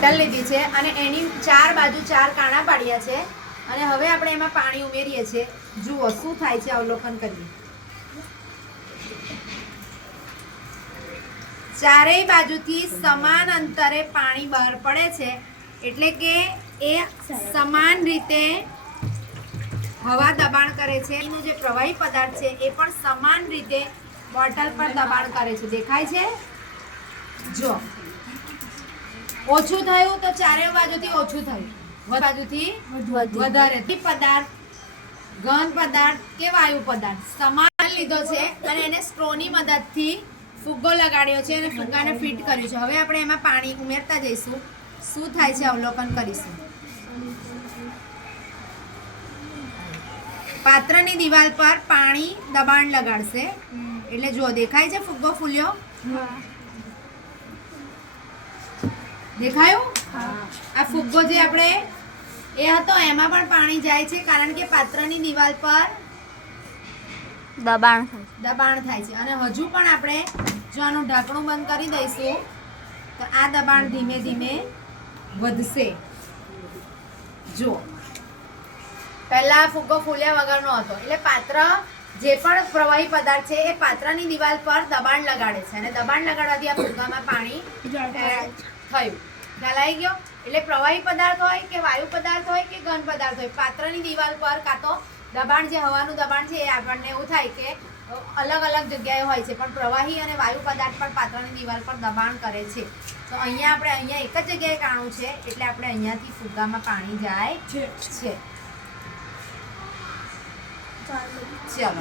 Bottle લીધી છે અને એની ચાર બાજુ ચાર કાણા પાડ્યા છે અને હવે આપણે એમાં પાણી ઉમેરીએ છીએ. જુઓ શું થાય છે, અવલોકન કરીએ. ચારેય બાજુથી સમાન અંતરે પાણી બહાર પડે છે, એટલે કે એ સમાન રીતે હવા દબાણ કરે છે. એનું જે પ્રવાહી પદાર્થ છે એ પણ સમાન રીતે બોટલ પર દબાણ કરે છે. દેખાય છે? જો ઓછું થયું તો ચારે બાજુથી ઓછું થયું, બાજુથી વધારે. પદાર્થ, ઘન પદાર્થ કે વાયુ પદાર્થ સમાન લીધો છે અને એને સ્ટ્રોની મદદથી ફુગ્ગો લગાડ્યો છે અને ફુગ્ગાને ફિટ કર્યું છે. હવે આપણે એમાં પાણી ઉમેરતા જઈશું. શું થાય છે અવલોકન કરીશું. પાત્રની દિવાલ પર પાણી દબાણ લગાડશે એટલે જો દેખાય છે ફુગ્ગો ફૂલ્યો. દેખાયું? આ ફુગ્ગો જે આપણે એ હતો એમાં પણ પાણી જાય છે, કારણ કે પાત્રની દિવાલ પર દબાણ થાય છે. અને હજુ પણ આપણે જો આનું ઢાંકણું બંધ કરી દઈશું તો આ દબાણ ધીમે ધીમે વધશે. જો પહેલા ફુગ્ગો ફૂલ્યા વગરનો હતો, એટલે પાત્ર જે પણ પ્રવાહી પદાર્થ છે એ પાત્રની દિવાલ પર દબાણ લગાડે છે અને દબાણ લગાડવાથી આ ફુગ્ગામાં પાણી થયું. ખ્યાલ આવી ગયો? એટલે પ્રવાહી પદાર્થ હોય કે વાયુ પદાર્થ હોય કે ઘન પદાર્થ હોય, પાત્રની દિવાલ પર કાં તો દબાણ જે હવાનું દબાણ છે એ આપણને એવું થાય કે અલગ અલગ જગ્યાએ હોય છે, પણ પ્રવાહી અને વાયુ પદાર્થ પણ પાત્રની દિવાલ પર દબાણ કરે છે. તો અહીંયા એક જ જગ્યાએ કાણું છે એટલે આપણે અહીંયાથી ફુગ્ગામાં પાણી જાય છે. ચલો.